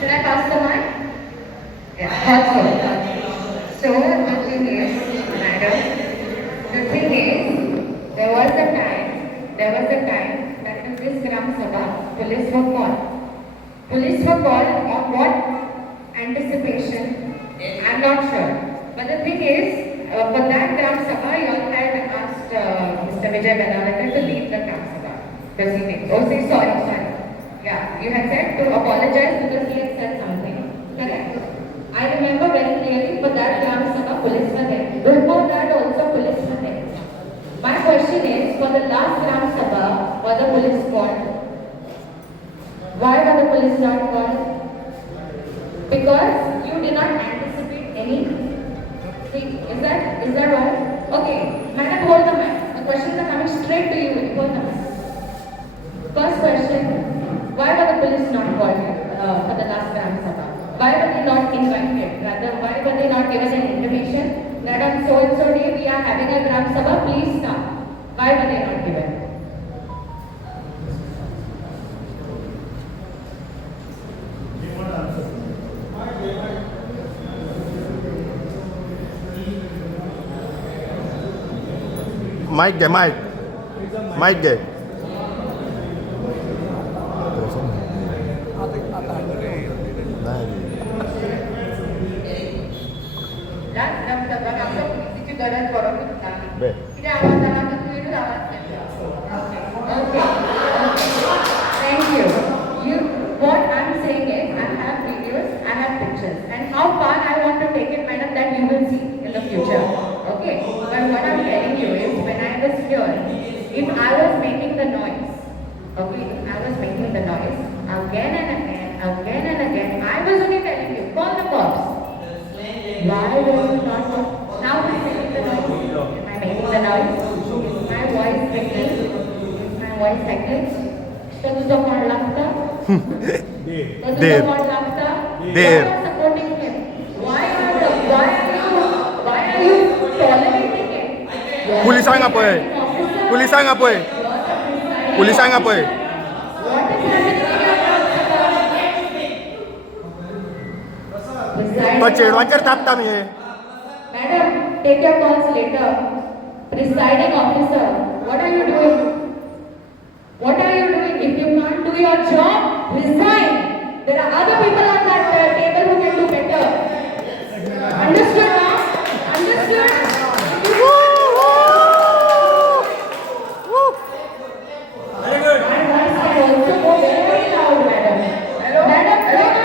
Should I pass the mic? Yeah, that's all. So the thing is, madam, the thing is, there was a time that in this Gram Sabha, Police were called on what anticipation? I'm not sure. But the thing is, for that Gram Sabha, you all had asked Mr. Vijay Benavekar to leave the Gram Sabha proceedings. Oh, say sorry. Yeah, you had said to apologize because he had said something. Correct. I remember very clearly for that Gram Sabha, police were there. Before that also police were there. My question is, for the last Gram Sabha, were the police called? Why were the police not called? Because you did not anticipate anything. Is that all? Okay, madam, hold the mic. The questions are coming straight to you. Hold the mic. First question, why were the police not called for the last Gram Sabha? Why were they not invited? Rather, why were they not given an intimation that on so and so day we are having a Gram Sabha, please come? Why were they not given? Mic dे. Last Gram Sabha, आमच्या पोलिसीची गरज बरोबर नाही. बे. किती आवाज आला तर तुम्ही आवाज द्या. Okay. Thank you. What I'm saying is, I have videos, I have pictures, and how far I want to take it, madam, that you will see in the future. Okay. But what I'm telling you is, when I was here, if I was making the noise, okay, I was making the noise again and again, I was only telling you, call the cops. Why were you not? Now I'm making the noise. Am I making the noise? Is my voice second? तर तुझं कोण लागतं? तर तुझं कोण लागतं? Why are you supporting him? Why are you tolerating him? Pulisangan apa? Pulisangan apa? Pulisangan apa? What is happening in your तो चेडवांचेर थापता मी. Madam, take your calls later. Presiding officer, what are you doing? What are you doing? If you can't do your job, resign. There are other people on that table who can do better. Understood now? Understood? Very good. My voice can also go very loud, madam. Madam,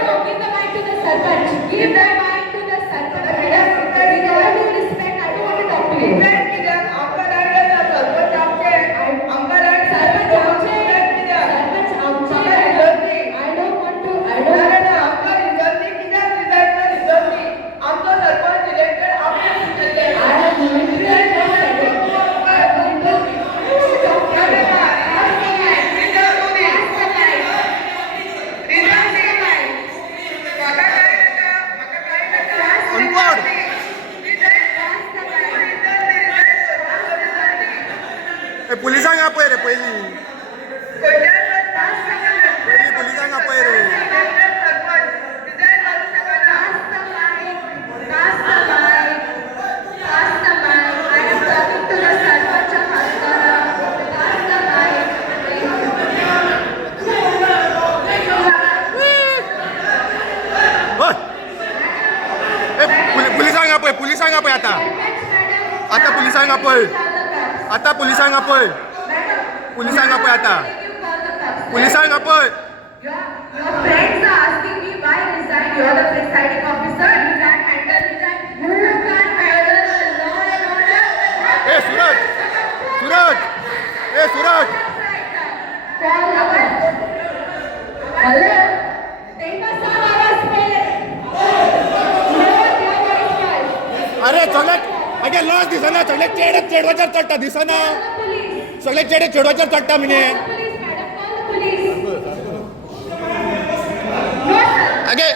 no, give the mic to the Sarpanch. Give the mic to the Sarpanch. Madam, with all due respect, I don't want to talk to you. Pulisangan apa रे पहिली? Pulisangan apa रे? Pulisangan apa आता? आता pulisangan apa? आता पुलिसांग apa? Pulisangan apa आता? Pulisangan apa? Your friends are asking me why resign. You are the presiding officer. You can't handle resign. You can't handle the law and order. Suraj! Hello? Tenka sab आवाज पहिले. अरे chocolate अगे loss दिसना chocolate चेडवाचेर चडटा दिसना chocolate चेडवाचेर चडटा म्हणे अगे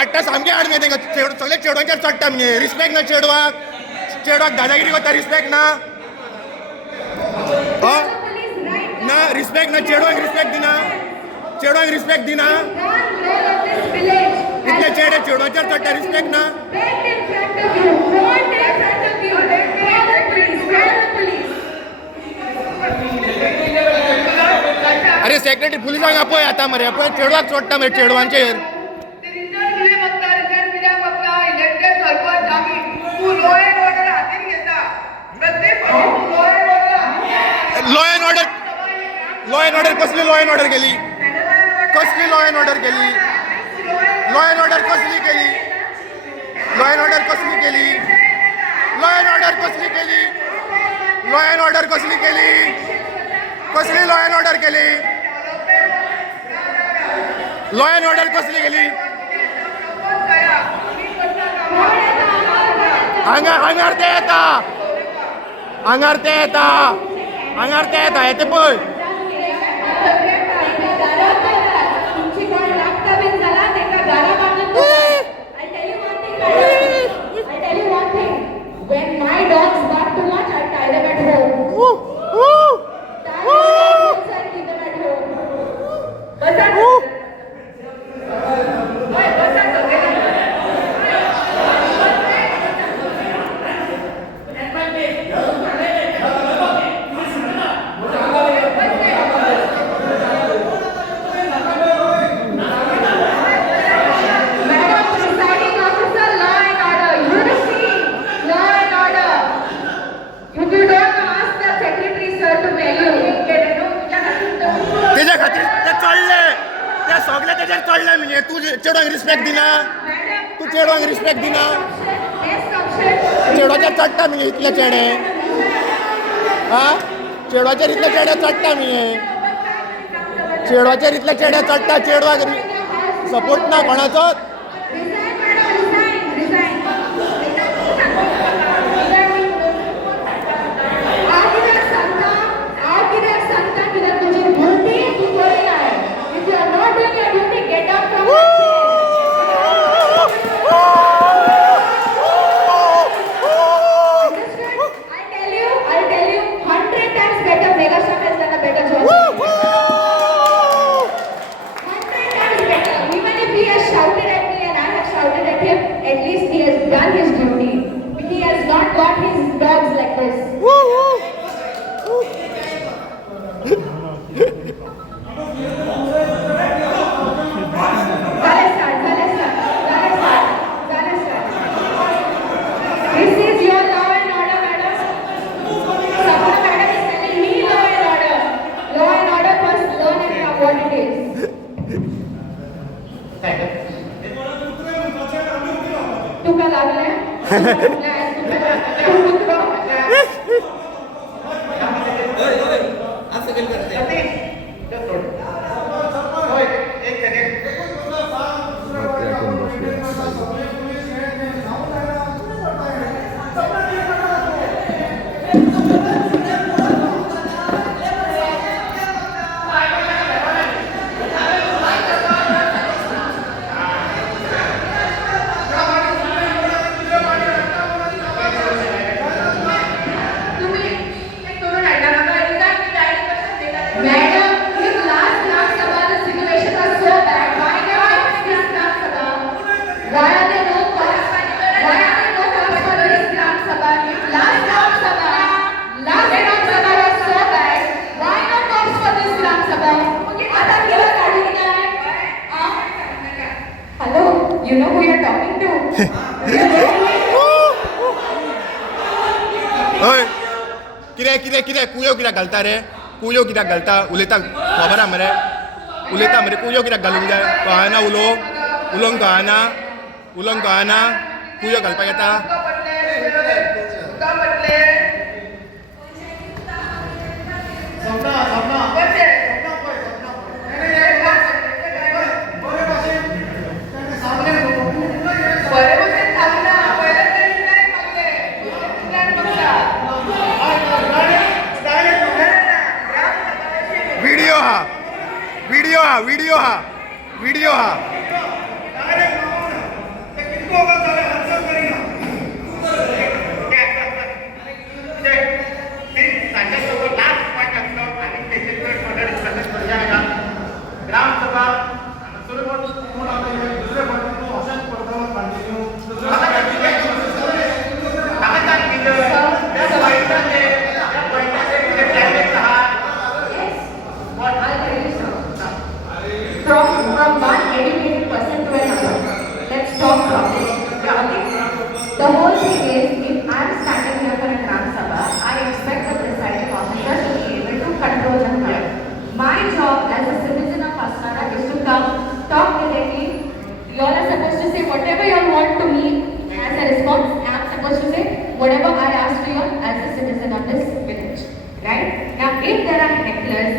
आठटा सामके हाड मगे तेंका चॉकलेट चेडवाचेर चडटा म्हणे रिस्पेक्ट ना चेडवाक दादागिरी करता रिस्पेक्ट ना ना रिस्पेक्ट ना चेडवाक रिस्पेक्ट दिना इतले चेडे चेडवाचेर चडटा रिस्पेक्ट ना Begged in front of you, warned in front of you. Call the police, call the police. अरे सेक्रेटरी पुलिसांक आपय आता मरे पळय चेडवाक चोडटा मरे चेडवांचेर लॉ अँड ऑर्डर कसली लॉ अँड ऑर्डर केली कसली लॉ अँड ऑर्डर केली लॉ अँड ऑर्डर कसली केली लॉ अँड ऑर्डर कसली केली लॉ अँड ऑर्डर कसली केली लॉ अँड ऑर्डर कसली केली कसली लॉ अँड ऑर्डर केली लॉ अँड ऑर्डर कसली केली हांगार ते येता हांगार ते येता हांगार ते येता येते पळय When my dogs bark too much, I tie them at home. तेज्या खातीर ते चडले ते सगळे तेजेर चडले म्हणजे तू चेडवांक रिस्पेक्ट दिना तू चेडवांक रिस्पेक्ट दिना चेडवाचेर चडटा मगे इतले चेडे हा चेडवाचेर इतले चेडे चडटा मगे चेडवाचेर इतले चेडे चडटा चेडवाक सपोर्ट ना कोणाचो At least he has done his duty. He has not got his dogs like this. This is your law and order, madam. Sapna madam is telling me law and order. Law and order first learn and what it is. तुका लागले You know who you're talking to? ओय कितें कुयो कित्याक घालता रे कुयो कित्याक घालता उलयता खबर आहा मरे उलयता मरे कुयो कित्याक घालूंक जाय कळना उलोवंक कळना कुयो घालपाक येता व्हिडिओ हा ग्रामसभा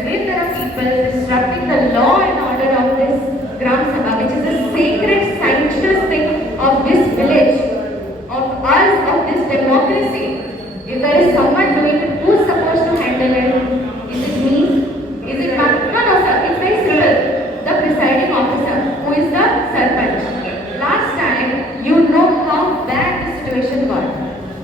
if there are people disrupting the law and order of this Gram Sabha, which is a sacred, sanctuous thing of this village, of us, of this democracy, if there is someone doing it, who is supposed to handle it? Is it me? Is it my... No, no, sir. It's very simple. The presiding officer, who is the Sarpanch. Last time, you know how bad the situation got.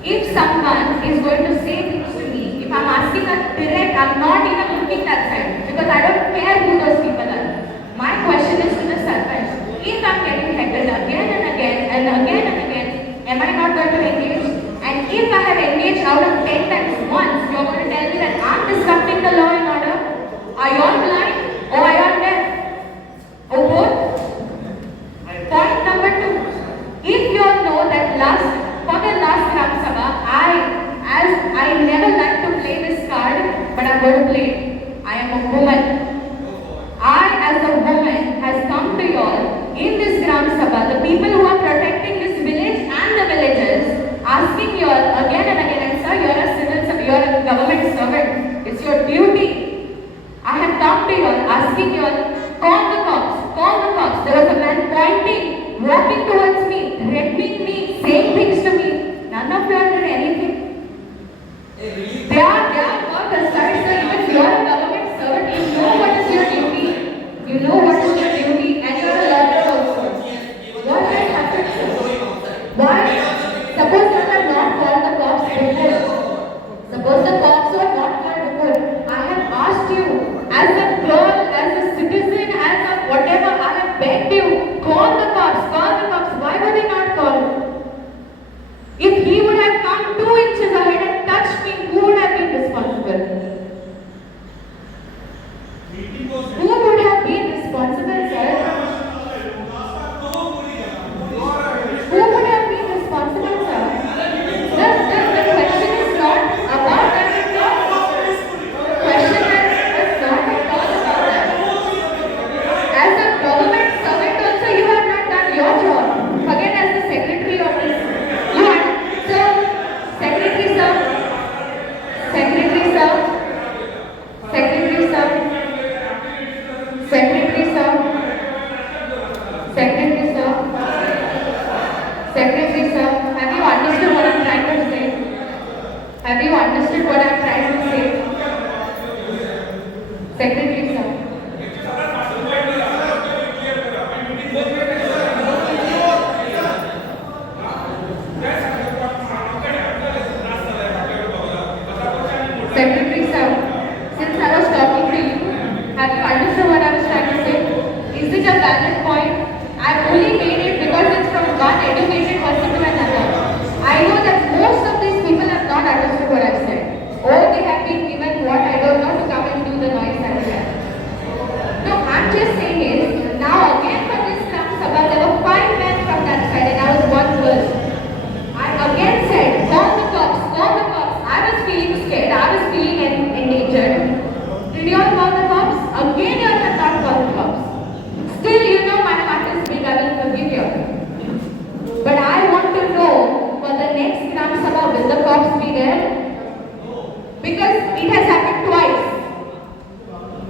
If someone is going to say things to me, if I'm asking a direct, I'm not even looking that side because I don't care who those people are. My question is to the Sarpanch. If I'm getting heckled again and again and again and again, am I not going to engage? And if I have engaged out of 10 times once, you're going to tell me that I'm disrupting the law and order? Are you all blind or are you all deaf? Or both? Point number 2. If you all know that for the last Gram Sabha, I never like to play this card, but I'm going to play it. I am a woman. I, as a woman, has come to you all in this Gram Sabha, the people who are protecting this village and the villagers, asking you all again and again, and sir, you're a government servant. It's your duty. I have come to you all, asking you all, call the cops, call the cops. There was a man pointing, walking towards me, threatening me, saying things to me. None of you are doing anything. They are workers, sir. Even you are a government servant, you know what is your duty. You know what is your duty, and you are a lawyer also. What has happened, sir? Why? Suppose you have not called the cops before. Suppose the cops were not called before. I have asked you, as a girl, as a citizen, as a whatever, I have begged you, call the cops, call the cops. Why were they not called? If he would have come 2 inches ahead and touched me, who would have been responsible? Who would have been responsible, sir? Who would have been responsible, sir? The question is not about that. Question is not at all about that. As a government servant also, you have not done your job. Forget as the secretary of this. You had, sir, secretary sir, secretary sir, secretary sir, secretary sir, secretary sir, secretary sir. Have you understood what I'm trying to say? Have you understood what I'm trying to say? Secretary sir. Secretary sir, since I was talking to you, have you understood what I was trying to say? Is it a valid point? I've only made it because it's from one educated person to another. I know that most of these people have not understood what I've said. Or they have been given what I don't know to come and do the noise that they have. No, I'm just saying is, now again for this Gram Sabha, there were 5 men from that side and I was one girl. I again said, call the cops, call the cops. I was feeling scared, I was feeling endangered. Did you all call the cops? Again you all have not called the cops. Still, you know my heart is big, I will forgive you. But I want to know, for the next Gram Sabha, will the cops be there? Because it has happened twice.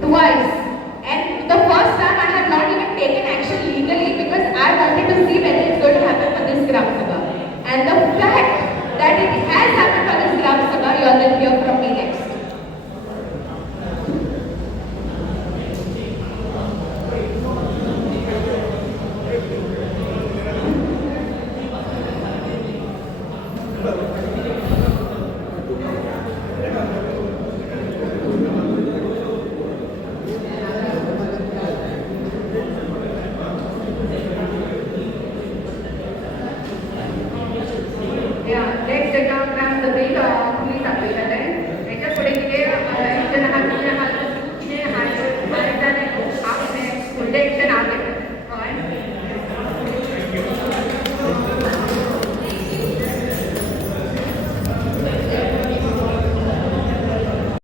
Twice. And the first time I have not even taken action legally because I wanted to see whether it's going to happen for this Gram Sabha. And the fact that it has happened for this Gram Sabha, you all will hear from me next. Yeah, next Gram the bill, please appreciate it.